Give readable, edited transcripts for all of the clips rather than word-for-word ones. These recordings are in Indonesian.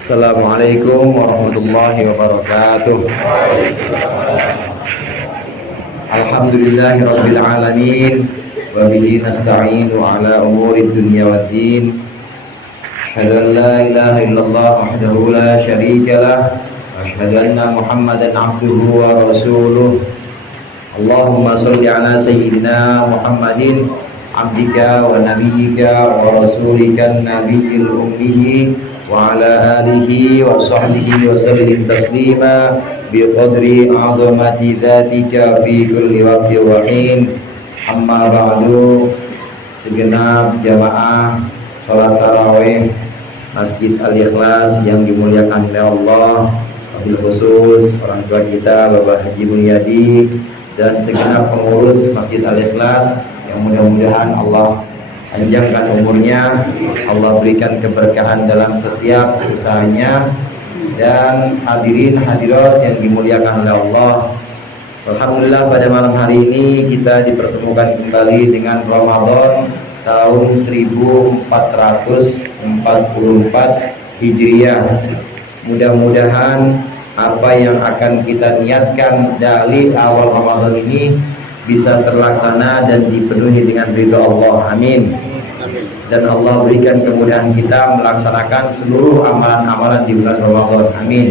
Assalamualaikum warahmatullahi wabarakatuh. Alhamdulillahirabbil alamin wa bihi nasta'inu ala umurid dunya waddin. Asyhadu an la ilaha illallah wahdahu la syarika lah wa asyhadu anna Muhammadan abduhu wa rasuluh. Allahumma shalli ala sayyidina Muhammadin abdika wa nabiyyika wa rasulika nabiyil ummi wa ala alihi wa sahbihi wa sallim taslima bi qadri azamati dzatika fi kulli waqti wa hin. Amma ba'du. Segenap jamaah salat tarawih Masjid Al-Ikhlas yang dimuliakan oleh Allah, wabil khusus orang tua kita Bapak Haji Mulyadi dan segenap pengurus Masjid Al-Ikhlas yang mudah-mudahan Allah panjangkan umurnya, Allah berikan keberkahan dalam setiap usahanya, dan hadirin hadirat yang dimuliakan oleh Allah. Alhamdulillah pada malam hari ini kita dipertemukan kembali dengan Ramadan tahun 1444 Hijriah. Mudah-mudahan apa yang akan kita niatkan dari awal Ramadan ini bisa terlaksana dan dipenuhi dengan ridha Allah. Amin. Dan Allah berikan kemudahan kita melaksanakan seluruh amalan-amalan di bulan Ramadan. Amin.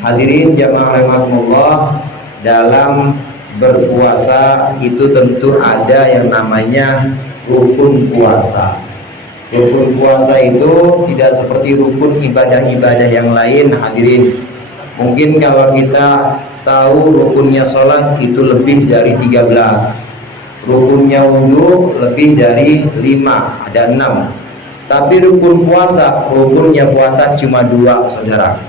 Hadirin jamaah rahimakumullah, dalam berpuasa itu tentu ada yang namanya rukun puasa. Rukun puasa itu tidak seperti rukun ibadah-ibadah yang lain. Hadirin, mungkin kalau kita tahu rukunnya sholat itu lebih dari 13, rukunnya wudhu lebih dari 5, ada 6. Tapi rukun puasa, rukunnya puasa cuma 2, saudara.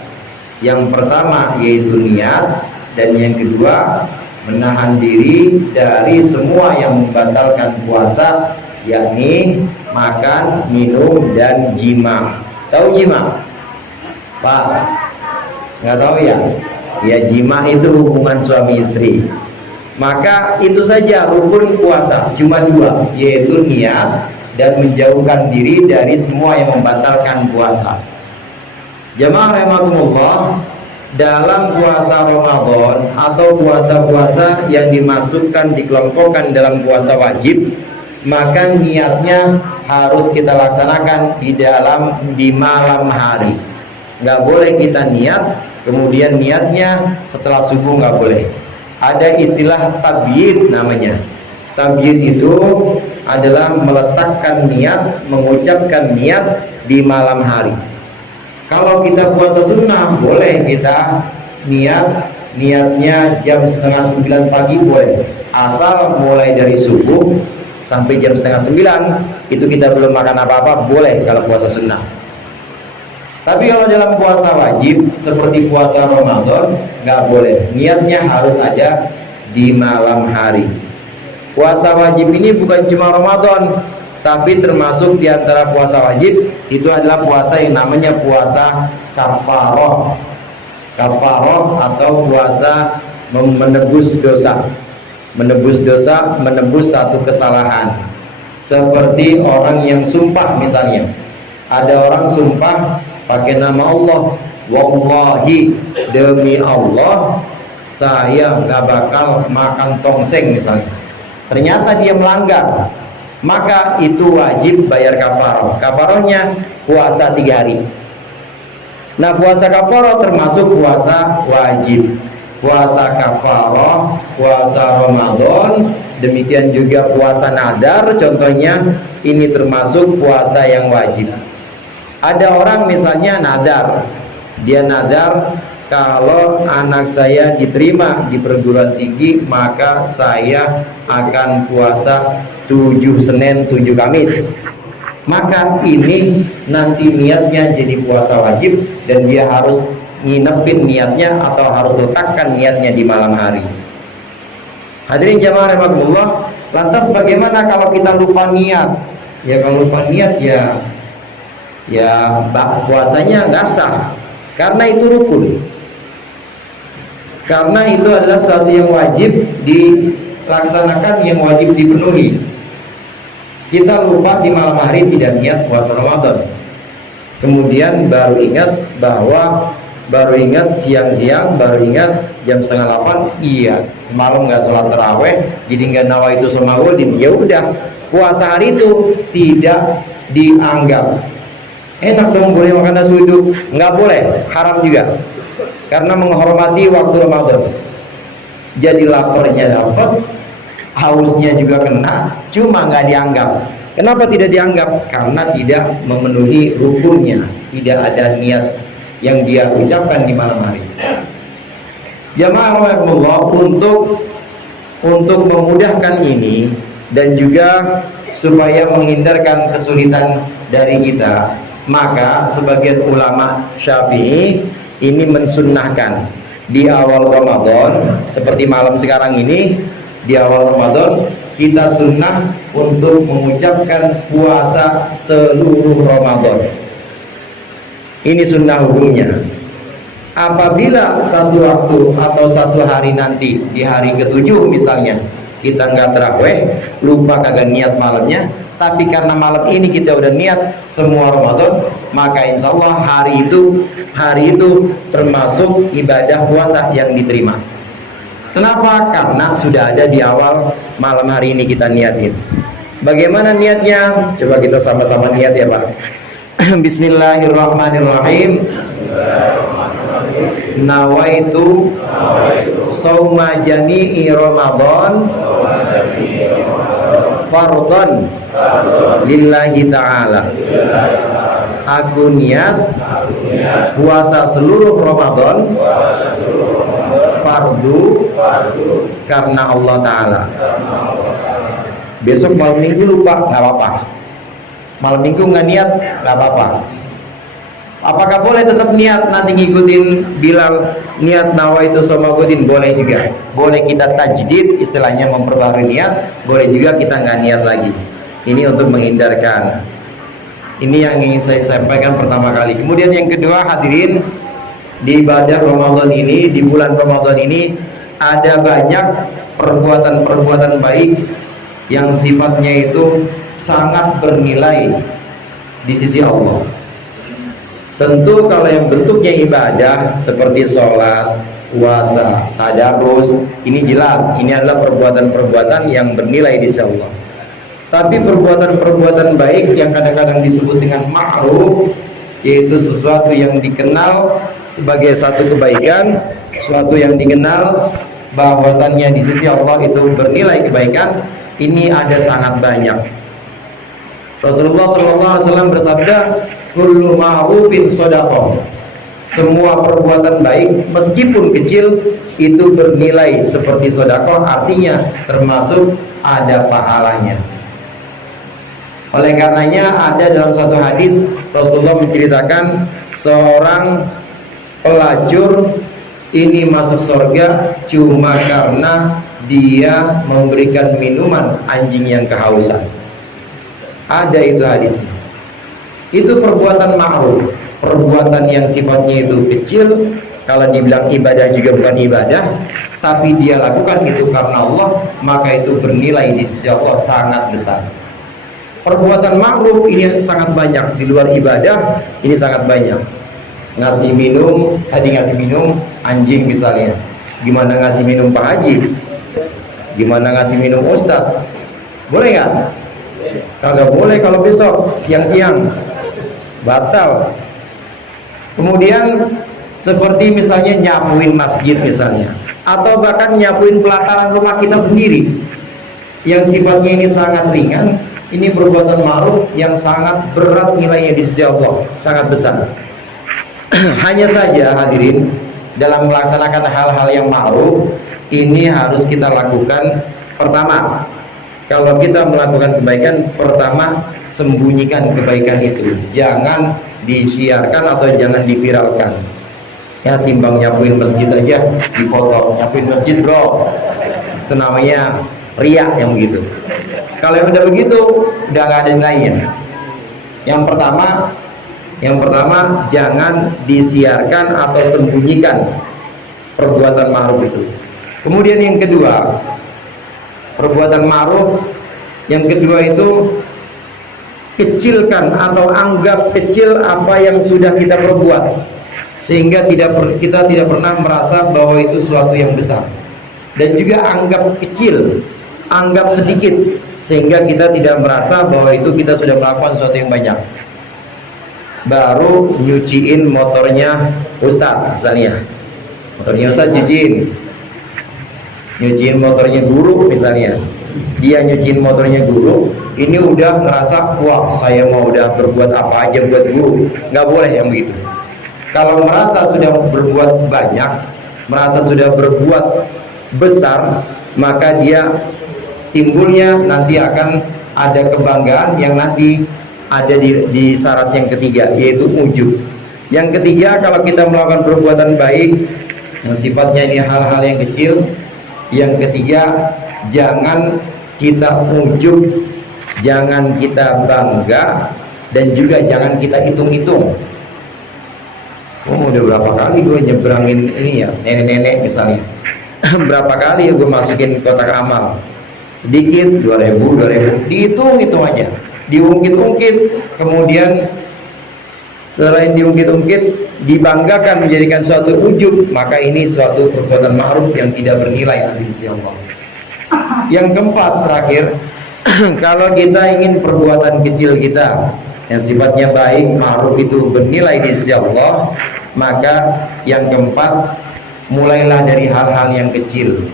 Yang pertama yaitu niat, dan yang kedua menahan diri dari semua yang membatalkan puasa, yakni makan, minum, dan jima. Tahu jima? Pak? Nggak tahu ya? Ya, jima itu hubungan suami istri. Maka itu saja rukun puasa, cuma 2, yaitu niat dan menjauhkan diri dari semua yang membatalkan puasa. Jamaah rahimakumullah, dalam puasa Ramadan atau puasa-puasa yang dimasukkan dikelompokkan dalam puasa wajib, maka niatnya harus kita laksanakan di malam hari. Nggak boleh kita niat kemudian niatnya setelah subuh, nggak boleh. Ada istilah tabyid namanya. Tabyid itu adalah meletakkan niat, mengucapkan niat di malam hari. Kalau kita puasa sunnah, boleh kita niatnya jam 8:30 pagi, boleh. Asal mulai dari subuh sampai jam 8:30 itu kita belum makan apa-apa, boleh kalau puasa sunnah. Tapi kalau dalam puasa wajib seperti puasa Ramadan, nggak boleh. Niatnya harus ada di malam hari. Puasa wajib ini bukan cuma Ramadan, tapi termasuk di antara puasa wajib itu adalah puasa yang namanya puasa kafaroh. Kafaroh atau puasa menebus dosa. Menebus dosa, menebus satu kesalahan. Seperti orang yang sumpah misalnya. Ada orang sumpah pakai nama Allah, wallahi, demi Allah saya nggak bakal makan tongseng misalnya. Ternyata dia melanggar, maka itu wajib bayar kafaroh. Kafarohnya puasa 3 hari. Nah, puasa kafaroh termasuk puasa wajib. Puasa kafaroh, puasa Ramadan, demikian juga puasa nadar, contohnya ini termasuk puasa yang wajib. Ada orang misalnya nadar, Dia nadar, kalau anak saya diterima di perguruan tinggi, maka saya akan puasa 7 Senin 7 Kamis. Maka ini nanti niatnya jadi puasa wajib, dan dia harus nginepin niatnya atau harus letakkan niatnya di malam hari. Hadirin jamaah rahimakumullah, lantas bagaimana kalau kita lupa niat? Ya kalau lupa niat ya puasanya nggak sah, karena itu rukun. Karena itu adalah sesuatu yang wajib dilaksanakan, yang wajib dipenuhi. Kita lupa di malam hari tidak niat puasa Ramadan, kemudian baru ingat siang-siang, baru ingat jam setengah 8, iya semalam nggak sholat taraweh, jadi nggak nawaitu sama Udin. Ya udah, puasa hari itu tidak dianggap. Enak dong, boleh makan nasi uduk? Nggak boleh, haram juga, karena menghormati waktu Ramadan. Jadi laparnya dapat, hausnya juga kena, cuma nggak dianggap. Kenapa tidak dianggap? Karena tidak memenuhi rukunnya, tidak ada niat yang dia ucapkan di malam hari. Jamaah rahimakumullah, untuk memudahkan ini dan juga supaya menghindarkan kesulitan dari kita, maka sebagian ulama Syafi'i ini mensunnahkan di awal Ramadan, seperti malam sekarang ini, di awal Ramadan kita sunnah untuk mengucapkan puasa seluruh Ramadan. Ini sunnah hukumnya. Apabila satu waktu atau satu hari nanti, di hari ke-7 misalnya, kita nggak taraweh, lupa kagak niat malamnya, tapi karena malam ini kita udah niat semua Ramadan, maka insya Allah hari itu termasuk ibadah puasa yang diterima. Kenapa? Karena sudah ada di awal malam hari ini kita niatin. Bagaimana niatnya? Coba kita sama-sama niat ya Pak. Bismillahirrahmanirrahim. Nawaitu sauma jami'i Ramadan fardhan lillahi ta'ala. Aku niat puasa seluruh Ramadan fardu karena Allah Ta'ala. Besok malam minggu lupa, nggak apa-apa. Malam minggu nggak niat, nggak apa-apa. Apakah boleh tetap niat nanti ngikutin Bilal, niat nawaitu sama Godin? Boleh juga. Boleh kita tajdid, istilahnya memperbarui niat. Boleh juga kita nggak niat lagi. Ini untuk menghindarkan. Ini yang ingin saya sampaikan pertama kali. Kemudian yang kedua, hadirin, di ibadah Ramadan ini, di bulan Ramadan ini, ada banyak perbuatan-perbuatan baik yang sifatnya itu sangat bernilai di sisi Allah. Tentu kalau yang bentuknya ibadah seperti sholat, puasa, tadarus, ini jelas, ini adalah perbuatan-perbuatan yang bernilai di sisi Allah. Tapi perbuatan-perbuatan baik yang kadang-kadang disebut dengan ma'ruf, yaitu sesuatu yang dikenal sebagai satu kebaikan, sesuatu yang dikenal bahwasannya di sisi Allah itu bernilai kebaikan, ini ada sangat banyak. Rasulullah SAW bersabda, kullu ma'rufin shadaqah. Semua perbuatan baik meskipun kecil itu bernilai seperti sedekah, artinya termasuk ada pahalanya. Oleh karenanya ada dalam satu hadis Rasulullah menceritakan seorang pelacur ini masuk surga cuma karena dia memberikan minuman anjing yang kehausan. Ada itu hadisnya. Itu perbuatan ma'ruf, perbuatan yang sifatnya itu kecil, kalau dibilang ibadah juga bukan ibadah, tapi dia lakukan itu karena Allah, maka itu bernilai di sisi Allah sangat besar. Perbuatan ma'ruf ini sangat banyak, di luar ibadah ini sangat banyak. Ngasih minum, tadi ngasih minum anjing misalnya, gimana ngasih minum Pak Haji, gimana ngasih minum Ustadz, boleh nggak? Kagak boleh kalau besok siang-siang, batal. Kemudian seperti misalnya nyapuin masjid misalnya, atau bahkan nyapuin pelataran rumah kita sendiri yang sifatnya ini sangat ringan, ini perbuatan ma'ruf yang sangat berat nilainya di sisi Allah, sangat besar. Hanya saja hadirin, dalam melaksanakan hal-hal yang ma'ruf ini harus kita lakukan. Pertama, kalau kita melakukan kebaikan, pertama sembunyikan kebaikan itu, jangan disiarkan atau jangan diviralkan. Ya, timbang nyapuin masjid aja difoto, nyapuin masjid bro, itu namanya riak yang begitu. Kalau yang udah begitu udah nggak ada nilainya. Yang pertama jangan disiarkan atau sembunyikan perbuatan ma'ruf itu. Kemudian yang kedua, perbuatan ma'ruf yang kedua itu kecilkan atau anggap kecil apa yang sudah kita perbuat, sehingga kita tidak pernah merasa bahwa itu sesuatu yang besar. Dan juga anggap kecil, anggap sedikit, sehingga kita tidak merasa bahwa itu kita sudah melakukan sesuatu yang banyak. Baru nyuciin motornya Ustadz misalnya, motornya Ustadz nyuciin motornya guru misalnya, dia nyuciin motornya guru, ini udah ngerasa wah saya mau udah berbuat apa aja buat guru. Nggak boleh yang begitu. Kalau merasa sudah berbuat banyak, merasa sudah berbuat besar, maka dia timbulnya nanti akan ada kebanggaan yang nanti ada di syarat yang ketiga, yaitu ujub. Yang ketiga, kalau kita melakukan perbuatan baik yang sifatnya ini hal-hal yang kecil, yang ketiga jangan kita ujub, jangan kita bangga, dan juga jangan kita hitung-hitung. Udah berapa kali gue nyeberangin ini ya, nenek-nenek misalnya berapa kali ya gue masukin kotak amal, sedikit 2000 dihitung-hitung aja, diungkit-ungkit, kemudian selain diungkit-ungkit dibanggakan menjadikan suatu ujub, maka ini suatu perbuatan ma'ruf yang tidak bernilai nanti di sisi Allah. Yang keempat terakhir, kalau kita ingin perbuatan kecil kita yang sifatnya baik, ma'ruf itu bernilai di sisi Allah, maka yang keempat, mulailah dari hal-hal yang kecil.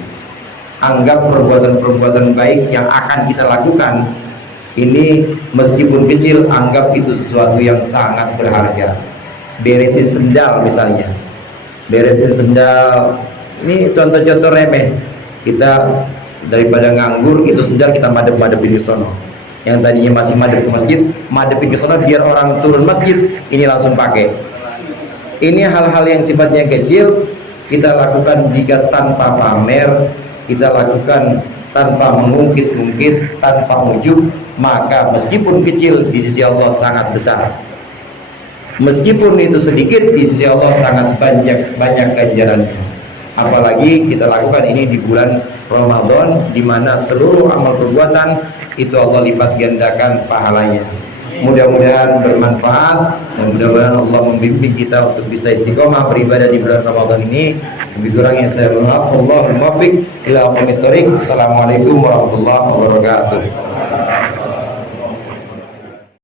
Anggap perbuatan-perbuatan baik yang akan kita lakukan ini meskipun kecil, anggap itu sesuatu yang sangat berharga. Beresin sendal misalnya, beresin sendal, ini contoh-contoh remeh. Kita daripada nganggur, itu sendal kita madep-madepin ke sono. Yang tadinya masih madep ke masjid, madepin ke sono biar orang turun masjid, ini langsung pakai. Ini hal-hal yang sifatnya kecil, kita lakukan jika tanpa pamer, kita lakukan tanpa mengungkit-ungkit, tanpa ujub, maka meskipun kecil di sisi Allah sangat besar. Meskipun itu sedikit di sisi Allah sangat banyak ganjarannya. Apalagi kita lakukan ini di bulan Ramadan, di mana seluruh amal perbuatan itu Allah lipat gandakan pahalanya. Mudah-mudahan bermanfaat dan mudah-mudahan Allah membimbing kita untuk bisa istiqomah beribadah di bulan Ramadan ini. Lebih kurang yang saya mohon maaf. Allahumma muwaffiq ila aqwamit thoriq. Assalamualaikum warahmatullahi wabarakatuh.